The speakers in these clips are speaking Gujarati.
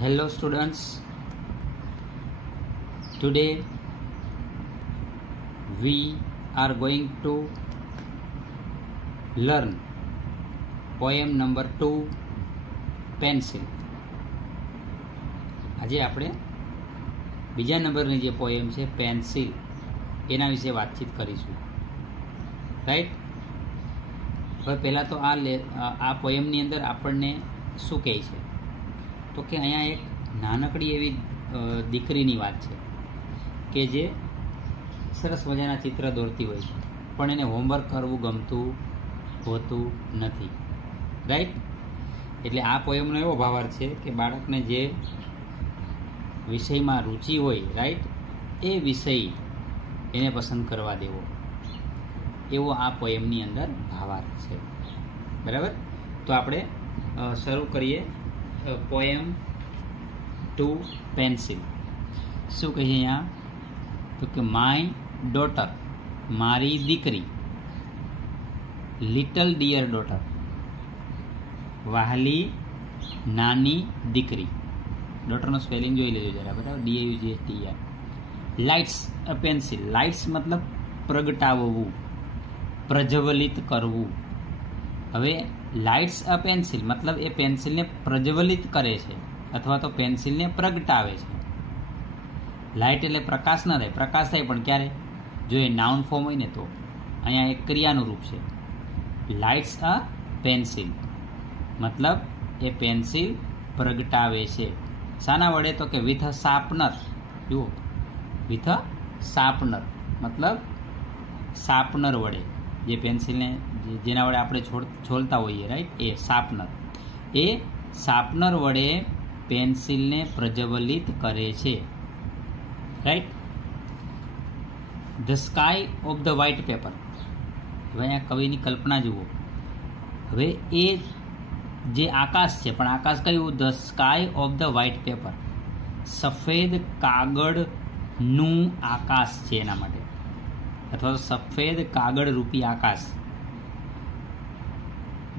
Hello students, today we are going to learn poem number 2 pencil. આજે આપણે બીજા નંબરની જે પોએમ છે પેન્સિલ એના વિશે વાતચીત કરીશું, રાઈટ. હવે પહેલાં તો આ પોએમની અંદર આપણને શું કહે છે તો કે અહીંયા એક નાનકડી એવી દીકરીની વાત છે કે જે સરસ મજાના ચિત્ર દોરતી હોય છે, પણ એને હોમવર્ક કરવું ગમતું હોતું નથી, રાઈટ. એટલે આ પોએમનો એવો ભાવાર્થ છે કે બાળકને જે વિષયમાં રુચિ હોય, રાઈટ, એ વિષય એને પસંદ કરવા દેવો, એવો આ પોએમની અંદર ભાવાર્થ છે, બરાબર. તો આપણે શરૂ કરીએ પોએમ 2 પેન્સિલ. શું કહીએ અહીંયા તો કે માય ડોટર, મારી દીકરી, લિટલ ડિયર ડોટર, વહાલી નાની દીકરી. ડોટરનો સ્પેલિંગ જોઈ લેજો જરા, બરાબર. DAUGHTER. Lights a pencil. Lights મતલબ પ્રગટાવવું, પ્રજ્વલિત કરવું. હવે લાઇટ્સ અ પેન્સિલ મતલબ એ પેન્સિલને પ્રજ્વલિત કરે છે અથવા તો પેન્સિલને પ્રગટાવે છે. લાઇટ એટલે પ્રકાશ ના થાય, પ્રકાશ થાય પણ ક્યારે, જો એ નાઉન ફોર્મ હોય ને તો. અહીંયા એક ક્રિયાનું રૂપ છે. લાઇટ્સ અ પેન્સિલ મતલબ એ પેન્સિલ પ્રગટાવે છે. શાના વડે તો કે વિથ અ શાર્પનર. જુઓ, વિથ અ શાર્પનર મતલબ શાર્પનર વડે, જે પેન્સિલને જેના વડે આપણે છોલતા હોઈએ, રાઈટ, એ શાર્પનર. એ શાર્પનર વડે પેન્સિલને પ્રજ્વલિત કરે છે, right. The sky of the white paper. હવે અહીંયા કવિની કલ્પના જુઓ. હવે એ જે આકાશ છે, પણ આકાશ કયું? The sky of the white paper. સફેદ કાગળનું આકાશ છે એના માટે, અથવા તો સફેદ કાગળ રૂપી આકાશ.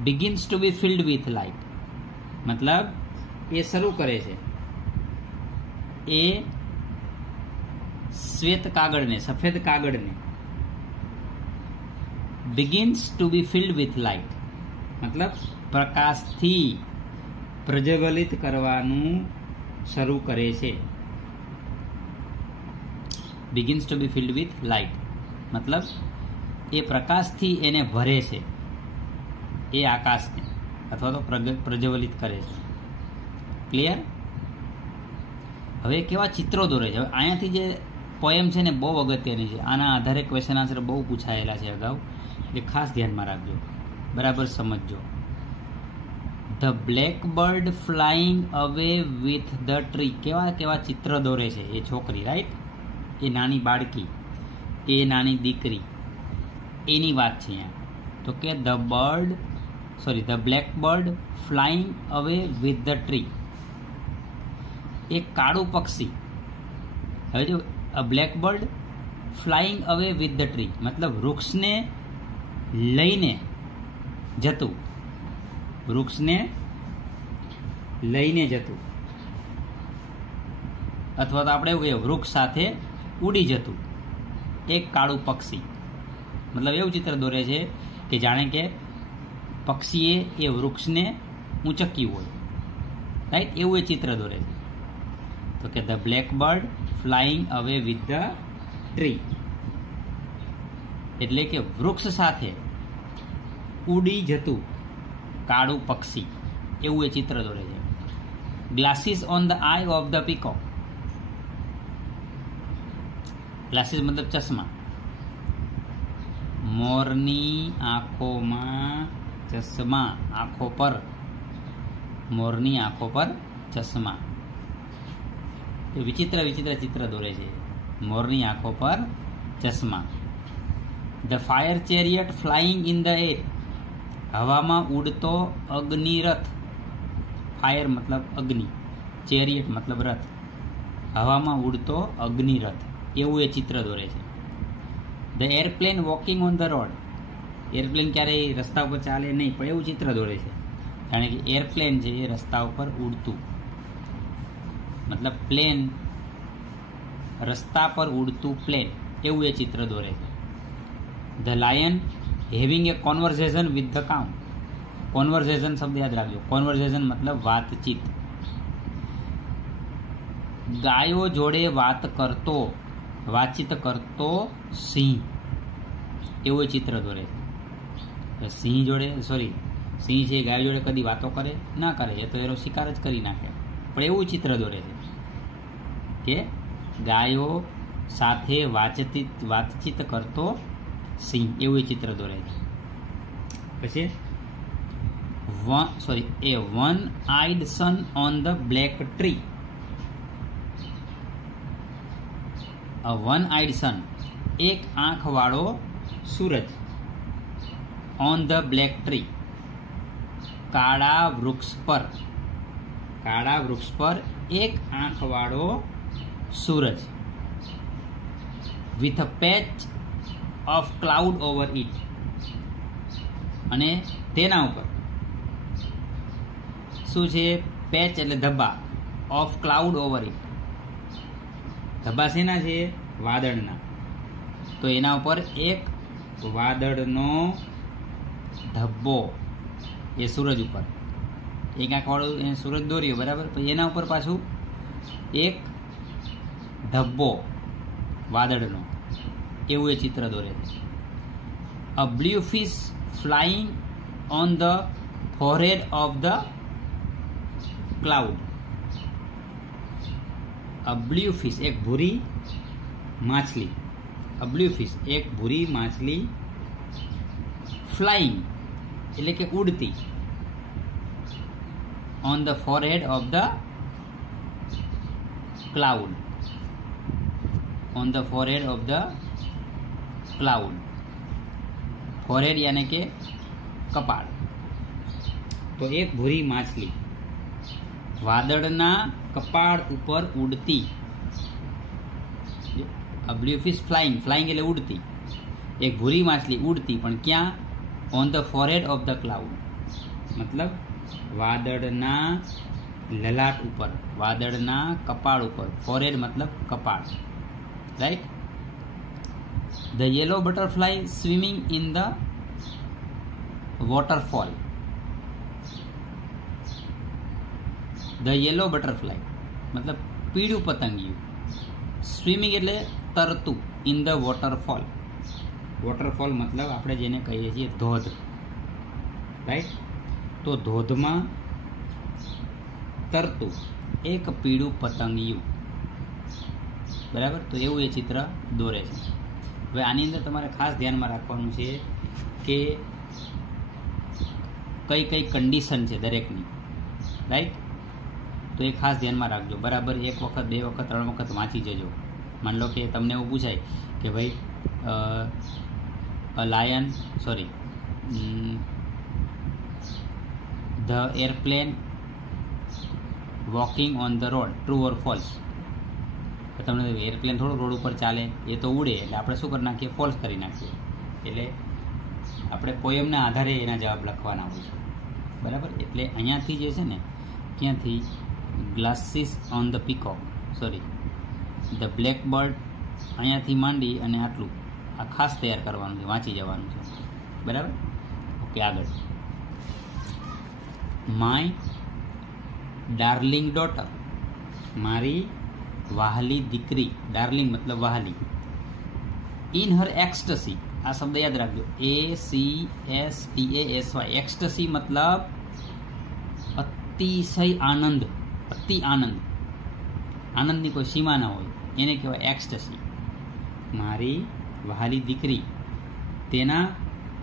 Begins to be filled with light મતલબ એ શરૂ કરે છે, એ શ્વેત કાગળને, સફેદ કાગળને begins to be filled with light મતલબ પ્રકાશથી પ્રજ્વલિત કરવાનું શરૂ કરે છે. Begins to be filled with light મતલબ એ પ્રકાશથી એને ભરે છે, એ આકાશને, અથવા તો પ્રજ્વલિત કરે છે. ક્લિયર? હવે કેવા ચિત્રો દોરે છે. હવે અહીંયાથી જે પોએમ છે ને બહુ અગત્યની છે. આના આધારે ક્વેશ્ચન આન્સર બહુ પૂછાયેલા છે અગાઉ, એટલે ખાસ ધ્યાનમાં રાખજો, બરાબર સમજજો. The black bird flying away with the tree. કેવા કેવા ચિત્ર દોરે છે એ છોકરી, રાઈટ. એ નાની બાળકી, એ નાની દીકરી, એની વાત છે અહીંયા. તો કે the black bird flying away with the tree. એક કાળું પક્ષી. હવે જો a black bird flying away with the tree મતલબ વૃક્ષને લઈને જતું, વૃક્ષને લઈને જતું, અથવા તો આપણે એવું કહીએ વૃક્ષ સાથે ઉડી જતું એક કાળું પક્ષી. મતલબ એવું ચિત્ર દોરે છે કે જાણે કે પક્ષીએ એ વૃક્ષને ઊંચક્યું હોય, રાઈટ, એવું એ ચિત્ર દોરે છે. તો કે the black bird flying away with the tree એટલે કે વૃક્ષ સાથે ઉડી જતું કાળું પક્ષી, એવું એ ચિત્ર દોરે છે. Glasses on the I of the peacock. Glasses મતલબ ચશ્મા. મોરની આંખોમાં ચશ્મા, આંખો પર, મોરની આંખો પર ચશ્મા. વિચિત્ર વિચિત્ર ચિત્ર દોરે છે. મોરની આંખો પર ચશ્મા. The fire chariot flying in the air. હવામાં ઉડતો અગ્નિરથ. ફાયર મતલબ અગ્નિ, ચેરિયટ મતલબ રથ. હવામાં ઉડતો અગ્નિરથ, એવું એ ચિત્ર દોરે છે. The airplane walking on the road. Airplane ક્યારેય રસ્તા ઉપર ચાલે નહીં, પણ એવું ચિત્ર દોરે છે, જાણે કે એરપ્લેન છે એ રસ્તા ઉપર ઉડતું. મતલબ પ્લેન, રસ્તા પર ઉડતું પ્લેન, એવું એ ચિત્ર દોરે છે. The lion having A conversation with the cow. Conversation શબ્દ યાદ રાખજો. કોન્વર્ઝેશન મતલબ વાતચીત. ગાયો જોડે વાતચીત કરતો સિંહ, એવું એ ચિત્ર દોરે છે. સિંહ છે ગાયો જોડે કદી વાતો કરે ના કરે, એ તો એનો શિકાર જ કરી નાખે. પણ એવું ચિત્ર દોરે છે કે ગાયો સાથે વાતચીત કરતો સિંહ, એવું એ ચિત્ર દોરે છે. પછી a one eyed sun on the black tree. A one eyed sun, એક આંખ વાળો સૂરજ. ઓન ધ બ્લેક ટ્રી, કાળા વૃક્ષ પર એક આંખ વાળો સૂરજ. With a patch of cloud over it, અને તેના ઉપર શું છે? પેચ એટલે ધબ્બા, ઓફ ક્લાઉડ ઓવર ઇટ, ધબ્બા શેના છે? વાદળના. તો એના ઉપર એક વાદળનો ધબ્બો, એ સૂરજ ઉપર એક આંખ વાળું એને સૂરજ દોર્યો, બરાબર. પછી એના ઉપર પાછું એક ધબ્બો વાદળનો, એવું એ ચિત્ર દોરે છે. A blue fish flying on the forehead of the cloud. A blue fish, એક ભૂરી માછલી. અ બ્લુ ફિશ, એક ભૂરી માછલી. ફ્લાઇંગ એટલે કે ઉડતી. On the forehead of the cloud. On the forehead of the cloud. Forehead યાને કે કપાળ. તો એક ભૂરી માછલી વાદળના કપાળ ઉપર ઉડતી. બ્લુ ફિશ ફ્લાઇંગ, ફ્લાઇંગ એટલે ઉડતી. એક ભૂરી માછલી ઉડતી, પણ ક્યાં? On the forehead of the cloud, મતલબ વાદળના લલાટ ઉપર, વાદળના કપાળ ઉપર. ફોરહેડ મતલબ કપાળ, right. The yellow butterfly swimming in the waterfall. The yellow butterfly મતલબ પીળું પતંગિયું. સ્વિમિંગ એટલે તરતું. ઇન ધ વોટરફોલ, વોટરફોલ મતલબ આપણે જેને કહીએ છીએ ધોધ, રાઈટ. તો ધોધમાં તરતું એક પીળું પતંગિયું, બરાબર. તો એવું એ ચિત્ર દોરે છે. હવે આની અંદર તમારે ખાસ ધ્યાનમાં રાખવાનું છે કે કઈ કઈ કન્ડિશન છે દરેકની, રાઈટ. તો એ ખાસ ધ્યાનમાં રાખજો, બરાબર. 1 વખત 2 વખત 3 વખત વાંચી જજો. માન લો કે તમને એવું પૂછાય કે ભાઈ the airplane walking on the road, true or false. તમને એરપ્લેન થોડું રોડ ઉપર ચાલે, એ તો ઉડે, એટલે આપણે શું કરી નાખીએ? ફોલ્સ કરી નાખીએ. એટલે આપણે પોયમના આધારે એના જવાબ લખવાના હોય છે, બરાબર. એટલે અહીંયાથી જે છે ને, ક્યાંથી? Glasses on the peacock, the black bird, અહીંયાથી માંડી અને આટલું આ ખાસ તૈયાર કરવાનું છે, વાંચી જવાનું છે, બરાબર. ઓકે, આગળ. માય ડાર્લિંગ ડોટર, મારી વહાલી દીકરી. ડાર્લિંગ મતલબ વહાલી. ઇન હર એક્સ્ટસી, આ શબ્દ યાદ રાખજો. ACSTASY. એક્સ્ટસી મતલબ અતિશય આનંદ, અતિ આનંદ. આનંદની કોઈ સીમા ના હોય, એને કહેવાય એક્સ્ટસી. મારી વહાલી દીકરી તેના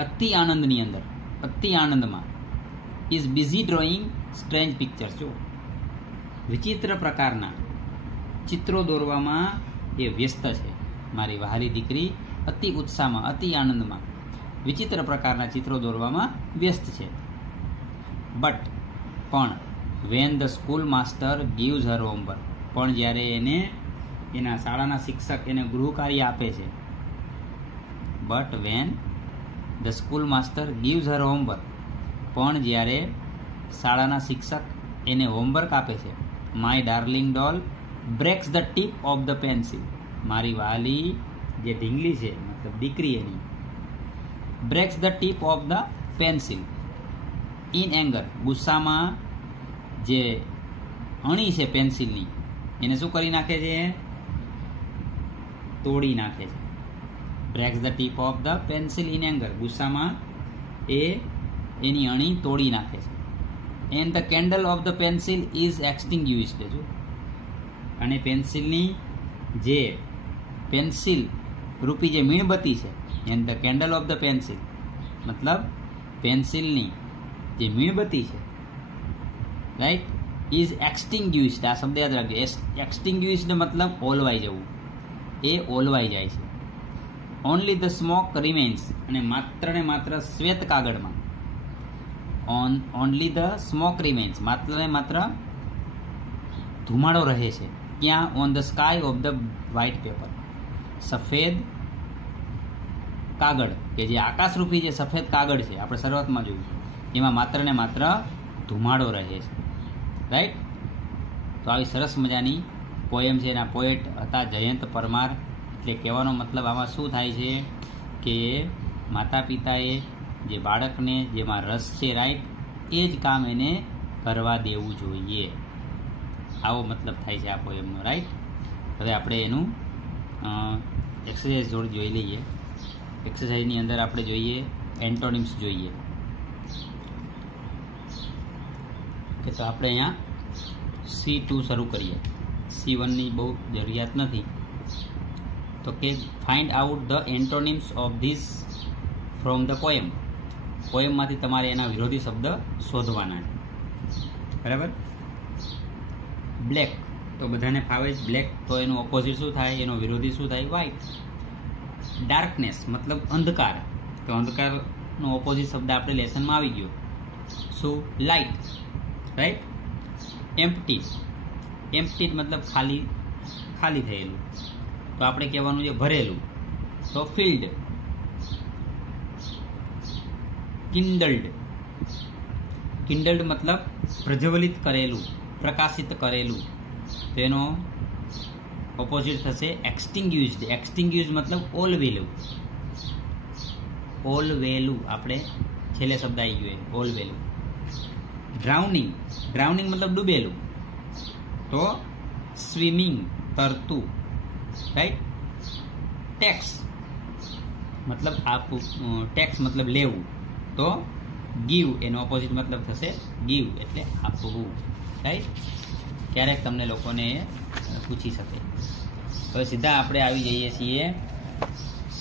અતિ આનંદની અંદર, અતિ આનંદમાં. Is busy drawing strange pictures. જો વિચિત્ર પ્રકારના ચિત્રો દોરવામાં એ વ્યસ્ત છે. મારી વહાલી દીકરી અતિ ઉત્સાહમાં, અતિ આનંદમાં વિચિત્ર પ્રકારના ચિત્રો દોરવામાં વ્યસ્ત છે. બટ, પણ, van the school master gives her homework, પણ જ્યારે એને એના શાળાના શિક્ષક એને ગૃહ કાર્ય આપે છે. But when the school master gives her homework, પણ જ્યારે શાળાના શિક્ષક એને હોમવર્ક આપે છે. My darling doll breaks the tip of the pencil. મારી વાલી જે ઢીંગલી છે મતલબ દીકરી એની, breaks the tip of the pencil in anger. ગુસ્સામાં જે અણી છે પેન્સિલની એને શું કરી નાખે છે? તોડી નાખે છે. Breaks the tip of the pencil in anger. ગુસ્સામાં એ એની અણી તોડી નાખે છે. And the candle of the pencil is extinguished. જો અને પેન્સિલની જે પેન્સિલ રૂપી જે મીણબત્તી છે, and the candle of the pencil મતલબ પેન્સિલની જે મીણબત્તી છે, રાઈટ, ઇઝ એક્સટિંગ્યુઇશ્ડ. આ શબ્દ યાદ રાખજો. એક્સટિંગ્યુઇશ્ડ મતલબ ઓલવાઈ જવું. એ ઓલવાઈ જાય છે. Only the smoke remains. અને માત્ર ને માત્ર શ્વેત કાગળમાં ઓનલી ધ સ્મોક રિમેન્સ માત્ર ને માત્ર ધુમાડો રહે છે. ક્યાં? On the sky of the white paper. સફેદ કાગળ કે જે આકાશરૂપી જે સફેદ કાગળ છે આપણે શરૂઆતમાં જોયું, એમાં માત્ર ને માત્ર ધુમાડો રહે છે. રાઈટ. તો આવી સરસ મજાની પોએમ છે. એના પોએટ હતા જયંત પરમાર. એટલે કહેવાનો મતલબ આમાં શું થાય છે કે માતા પિતાએ જે બાળકને જેમાં રસ છે, રાઈટ, એ જ કામ એને કરવા દેવું જોઈએ. આવો મતલબ થાય છે આ પોએમનો. રાઈટ. હવે આપણે એનું એક્સરસાઇઝ જોઈ લઈએ. એક્સરસાઇઝની અંદર આપણે જોઈએ એન્ટોનિમ્સ જોઈએ. કે તો આપણે અહીંયા C2 શરૂ કરીએ. C1ની બહુ જરૂરિયાત નથી. તો કે find out the antonyms of this from the poem. પોએમમાંથી તમારે એના વિરોધી શબ્દ શોધવાના છે. બરાબર. બ્લેક તો બધાને ફાવે જ. બ્લેક તો એનું ઓપોઝિટ શું થાય? એનો વિરોધી શું થાય? વ્હાઇટ. ડાર્કનેસ મતલબ અંધકાર. તો અંધકારનો ઓપોઝિટ શબ્દ આપણે લેસનમાં આવી ગયો. શું? લાઇટ. રાઈટ. એમ્પ્ટી. એમ્પ્ટી મતલબ ખાલી ખાલી થયેલું. તો આપણે કહેવાનું છે ભરેલું. તો ફિલ્ડ. કિન્ડલ્ડ. કિન્ડલ્ડ મતલબ પ્રજ્વલિત કરેલું, પ્રકાશિત કરેલું. તો એનો ઓપોઝિટ થશે એક્સટિંગ્યુઇશ્ડ. એક્સટિંગ્યુઇશ્ડ મતલબ ઓલવેલું. ઓલવેલું આપણે છેલ્લે શબ્દ આવી ગયો ઓલવેલું. ડ્રાઉનિંગ. ડ્રાઉનિંગ મતલબ ડૂબેલું. તો સ્વિમિંગ, તરતું. રાઈટ. ટેક્સ મતલબ આપવું. ટેક્સ મતલબ લેવું. તો ગીવ એનો ઓપોઝિટ મતલબ થશે ગીવ એટલે આપવું. રાઈટ. ક્યારેક તમને લોકોને પૂછી શકે. હવે સીધા આપણે આવી જઈએ છીએ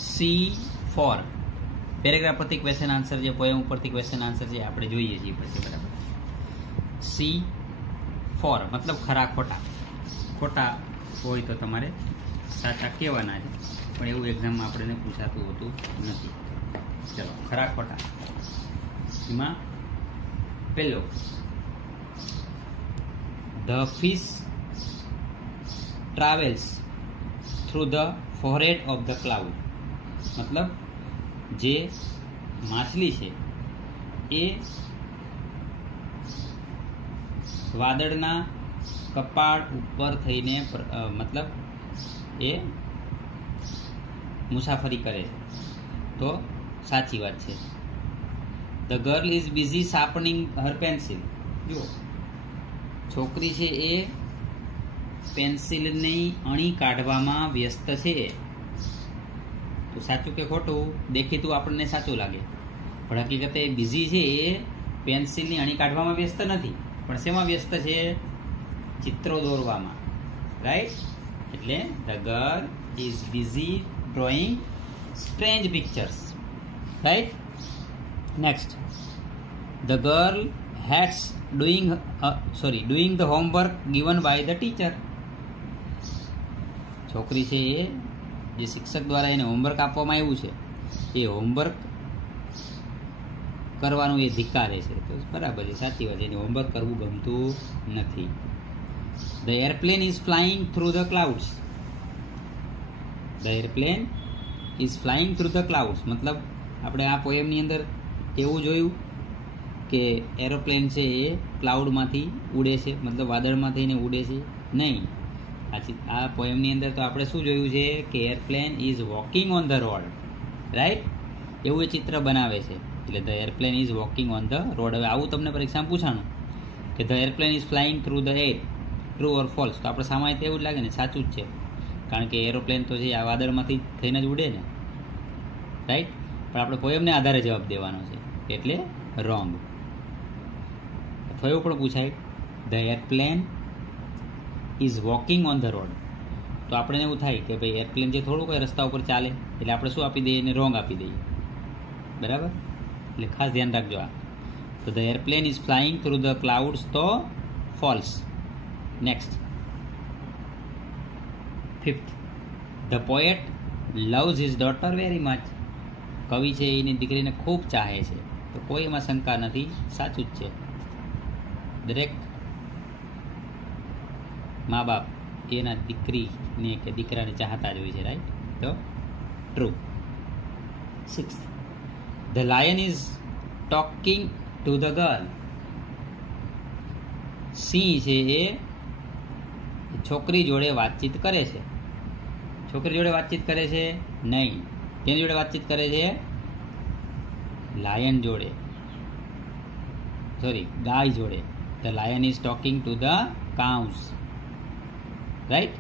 C4. પેરેગ્રાફ પરથી ક્વેશ્ચન આન્સર, જે પોએમ ઉપરથી ક્વેશ્ચન આન્સર છે આપણે જોઈએ છીએ પછી. બરાબર. C4 મતલબ ખરા ખોટા. ખોટા હોય તો તમારે સાચા કહેવાના છે, પણ એવું એક્ઝામમાં આપણને પૂછાતું હોતું નથી. ચલો, ખરા ખોટા. એમાં પહેલો, the fish travels through the forehead of the cloud. મતલબ જે માછલી છે એ વાદળના કપાળ ઉપર થઈને મતલબ એ મુસાફરી કરે છે. તો સાચી વાત છે. The girl is busy શાર્પનિંગ Har pencil. જુઓ, છોકરી છે એ પેન્સિલની અણી કાઢવામાં વ્યસ્ત છે. તો સાચું કે ખોટું? દેખીતું આપણને સાચું લાગે, પણ હકીકતે બિઝી છે એ પેન્સિલની અણી કાઢવામાં વ્યસ્ત નથી, પણ શેમાં વ્યસ્ત છે? ચિત્રો દોરવામાં. રાઈટ. એટલે the girl is busy drawing strange pictures. Right. Next, the girl hates doing the homework given by the teacher. છોકરી છે એ જે શિક્ષક દ્વારા એને હોમવર્ક આપવામાં આવ્યું છે એ હોમવર્ક કરવાનું એ ધિક્કારે છે. તો બરાબર છે, સાચી વાત છે. એને હોમવર્ક કરવું ગમતું નથી. The airplane is flying through the clouds. The airplane is flying through the clouds મતલબ આપણે આ પોએમની અંદર એવું જોયું કે એરોપ્લેન છે એ ક્લાઉડમાંથી ઉડે છે, મતલબ વાદળમાં થઈને ઉડે છે? નહીં. આ પોએમની અંદર તો આપણે શું જોયું છે કે airplane is walking on the road, right? એવું એ ચિત્ર બનાવે છે. એટલે the airplane is walking on the road. હવે આવું તમને પરીક્ષામાં પૂછાણું કે the airplane is flying through the air, true or false? તો આપણે સામાન્ય એવું જ લાગે ને, સાચું જ છે, કારણ કે એરોપ્લેન તો છે આ વાદળમાંથી થઈને જ ઉડે ને, રાઈટ? પણ આપણે પોએમને આધારે જવાબ દેવાનો છે, એટલે રોંગ. અથવા એવું પણ પૂછાય the airplane is walking on the road, તો આપણે એવું થાય કે ભાઈ એરપ્લેન જે થોડું કોઈ રસ્તા ઉપર ચાલે, એટલે આપણે શું આપી દઈએ? એને રોંગ આપી દઈએ, બરાબર? એટલે ખાસ ધ્યાન રાખજો આ. તો the airplane is flying through the clouds, તો false. Next, 5th, the poet loves his daughter very much. કવિ છે એની દીકરીને ખૂબ ચાહે છે, તો કોઈ એમાં શંકા નથી, સાચું જ છે. દરેક મા બાપ એના દીકરીને કે દીકરાને ચાહતા જ હોય છે, રાઈટ? તો true. 6th, the lion is talking to the girl. સિંહ છે એ છોકરી જોડે વાતચીત કરે છે. છોકરી જોડે વાતચીત કરે છે? નહીં. તેની જોડે વાતચીત કરે છે? લાયન જોડે, સોરી, ગાય જોડે. The lion is talking to the cows, right?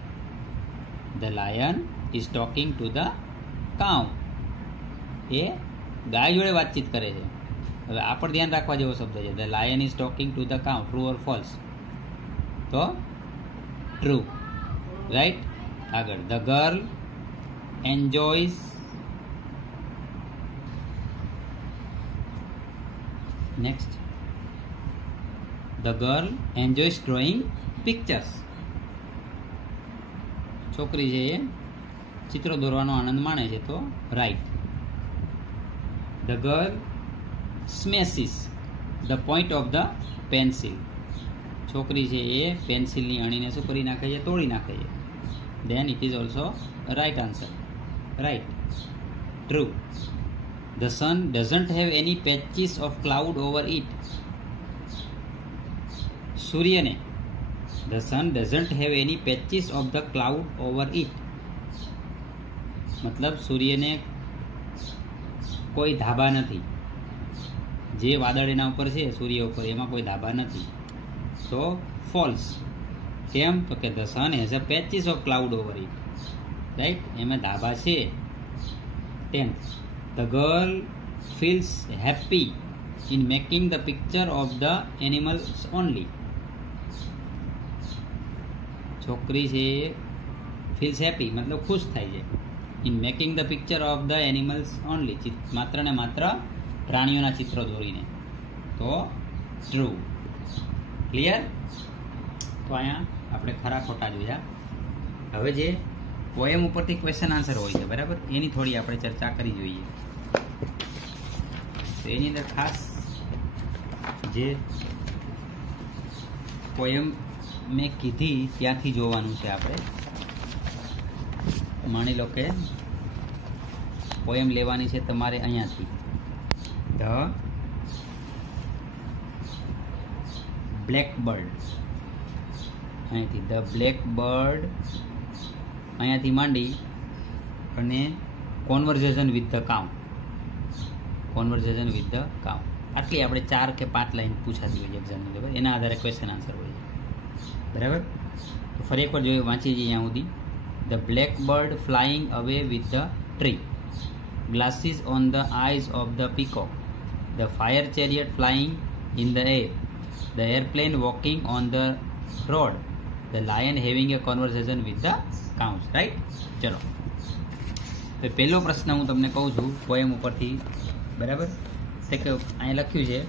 The lion is talking to the cow. એ ગાય જોડે વાતચીત કરે છે. હવે આ પણ ધ્યાન રાખવા જેવો શબ્દ છે. The lion is talking to the cow, true or false? તો ટ્રુ, રાઈટ? આગળ, the girl enjoys. Next, the girl enjoys drawing pictures. છોકરી છે એ ચિત્રો દોરવાનો આનંદ માણે છે, તો right. The girl smashes the point of the pencil. છોકરી છે એ પેન્સિલની અણીને શું કરી નાખે છે? તોડી નાખે છે. then it is also a right answer, right? True. The sun doesn't have any patches of cloud over it. સૂર્યને, the sun doesn't have any patches of the cloud over it. મતલબ સૂર્યને કોઈ ધાબા નથી. જે વાદળ એના ઉપર છે સૂર્ય ઉપર, એમાં કોઈ ધાબા નથી. તો ફોલ્સ. કેમ? તો કે the sun has a patches of cloud over it, right? એમાં ધાબા છે. 10th, the girl feels happy in making the picture of the animals only. છોકરી છે ફીલ્સ હેપી મતલબ ખુશ થાય છે. In making the picture of the animals only, માત્ર ને માત્ર પ્રાણીઓના ચિત્રો દોરીને. તો ટ્રુ. ક્લિયર? તો અહીંયા આપણે ખરા ખોટા જોયા. હવે જે પોએમ ઉપરથી ક્વેશ્ચન આન્સર હોય છે, બરાબર, એની થોડી આપણે ચર્ચા કરી જોઈએ. તો એની અંદર ખાસ જે પોએમ મેં કીધી ત્યાંથી જોવાનું છે આપણે. માની લો કે પોએમ લેવાની છે તમારે અહીંયાથી. ધ બ્લેક બર્ડ, અહીંયાથી ધ બ્લેક બર્ડ અહીંયાથી માંડી અને conversation with the cow. Conversation with the cow, આટલી આપણે 4 કે 5 લાઈન પૂછાતી હોય એક્ઝામની અંદર, એના આધારે ક્વેશ્ચન આન્સર હોય, બરાબર? તો ફરી એકવાર જોઈએ, વાંચી જઈએ અહીંયા સુધી. The black bird flying away with the tree, glasses on the eyes of the peacock, the fire chariot flying in the air, the airplane walking on the road, the lion having a conversation with the cows, right? ચલો, તો પહેલો પ્રશ્ન હું તમને કહું છું પોએમ ઉપરથી, બરાબર? તે કે અહીંયા લખ્યું છે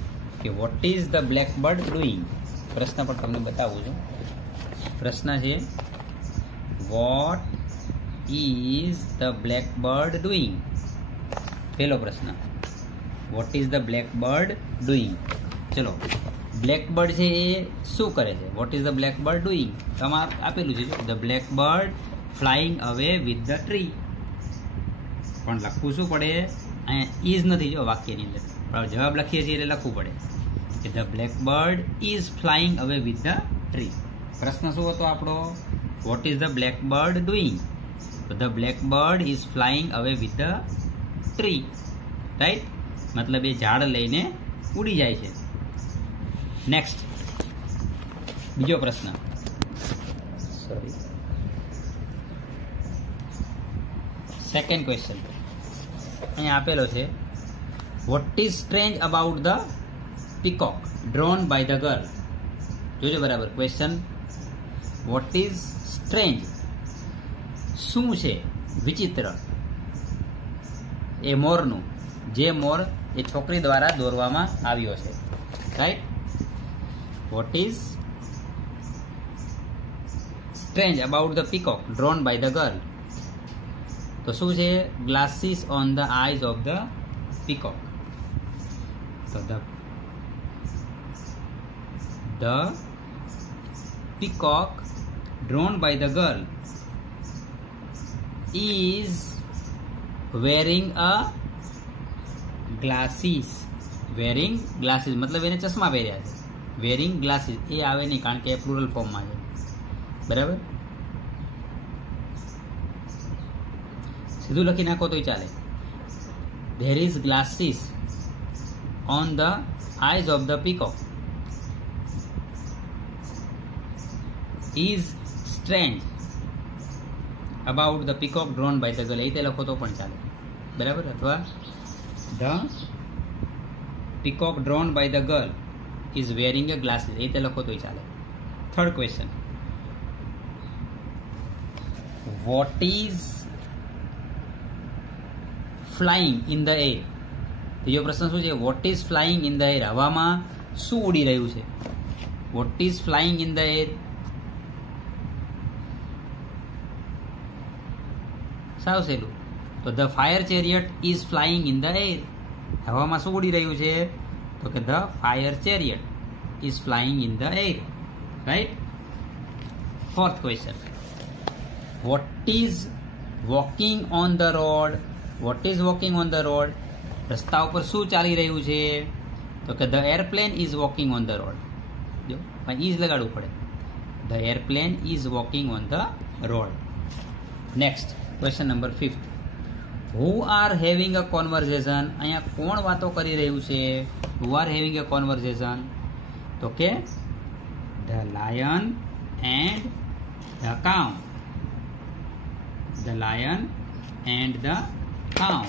કે vote is the black bird doing. પ્રશ્ન પણ તમને બતાવું છું. પ્રશ્ન છે what is the black bird doing. પહેલો પ્રશ્ન, vote is the black bird doing. ચલો, બ્લેક બર્ડ છે એ શું કરે છે? What is the black bird doing? તમારે આપેલું છે the black bird flying away with the tree. પણ લખવું શું પડે? અહીંયા ઇઝ નથી જો વાક્યની અંદર, પણ જવાબ લખીએ છીએ એટલે લખવું પડે. The black bird is flying away with the tree. પ્રશ્ન શું હતો આપણો? What is the black bird doing? તો the black bird is flying away with the tree. Right, મતલબ એ ઝાડ લઈને ઉડી જાય છે. નેક્સ્ટ, બીજો પ્રશ્ન. સોરી, સેકન્ડ ક્વેશ્ચન અહીંયા આપેલો છે. What is strange about the peacock drawn by the girl? જોજો બરાબર ક્વેશ્ચન. વોટ ઇઝ સ્ટ્રેન્જ, શું છે વિચિત્ર એ મોરનું, જે મોર એ છોકરી દ્વારા દોરવામાં આવ્યો છે. Right, what is strange about the peacock drawn by the girl? તો શું છે? Glasses on the eyes of the peacock. તો the peacock drawn by the girl is wearing a glasses. wearing glasses મતલબ એને ચશ્મા પહેર્યા છે. wearing glasses એ આવે નહીં, કારણ કે એ પ્લુરલ ફોર્મમાં છે. બરાબર, સીધું લખી નાખો તોય ચાલે. there is glasses on the eyes of the peacock is strange about the peacock drawn by the girl. એ તે લખો તો પણ ચાલે. બરાબર, અથવા the peacock drawn by the girl is wearing a glasses. એ તે લખો તોય ચાલે. Third question. what is flying in the air? ત્રીજો પ્રશ્ન શું છે? what is flying in the air? હવામાં શું ઉડી રહ્યું છે? what is flying in the air? સાવ સહેલું. તો the fire chariot is flying in the air. હવામાં શું ઉડી રહ્યું છે? તો કે the fire chariot is flying in the air. Right. Fourth question. What is walking on the road? What is walking on the road? રસ્તા ઉપર શું ચાલી રહ્યું છે? તો કે the airplane is walking on the road. જો પણ ઇઝ લગાડવું પડે. The airplane is walking on the road. Next question number 5. Who are having a conversation? અહીંયા કોણ વાતો કરી રહ્યું છે? Who are having a conversation? તો કે the lion and the cow. The lion and the cow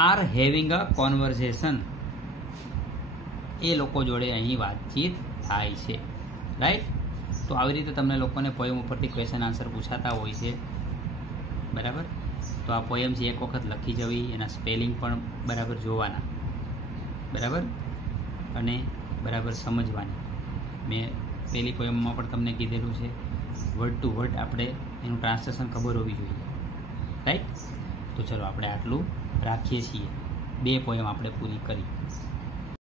are having a conversation. એ લોકો જોડે અહીં વાતચીત થાય છે. રાઈટ. તો આવી રીતે તમને લોકોને પોયમ ઉપરથી ક્વેશ્ચન આન્સર પૂછાતા હોય છે. બરાબર. તો આ પોયમ છે એક વખત લખી જવી, એના સ્પેલિંગ પણ બરાબર જોવાના. બરાબર, અને બરાબર સમજવાની. મેં પહેલી પોયમમાં પણ તમને કીધેલું છે, વર્ડ ટુ વર્ડ આપણે એનું ટ્રાન્સલેશન ખબર હોવી જોઈએ. રાઈટ. તો ચલો આપણે આટલું રાખીએ છીએ. 2 પોયમ આપણે પૂરી કરી.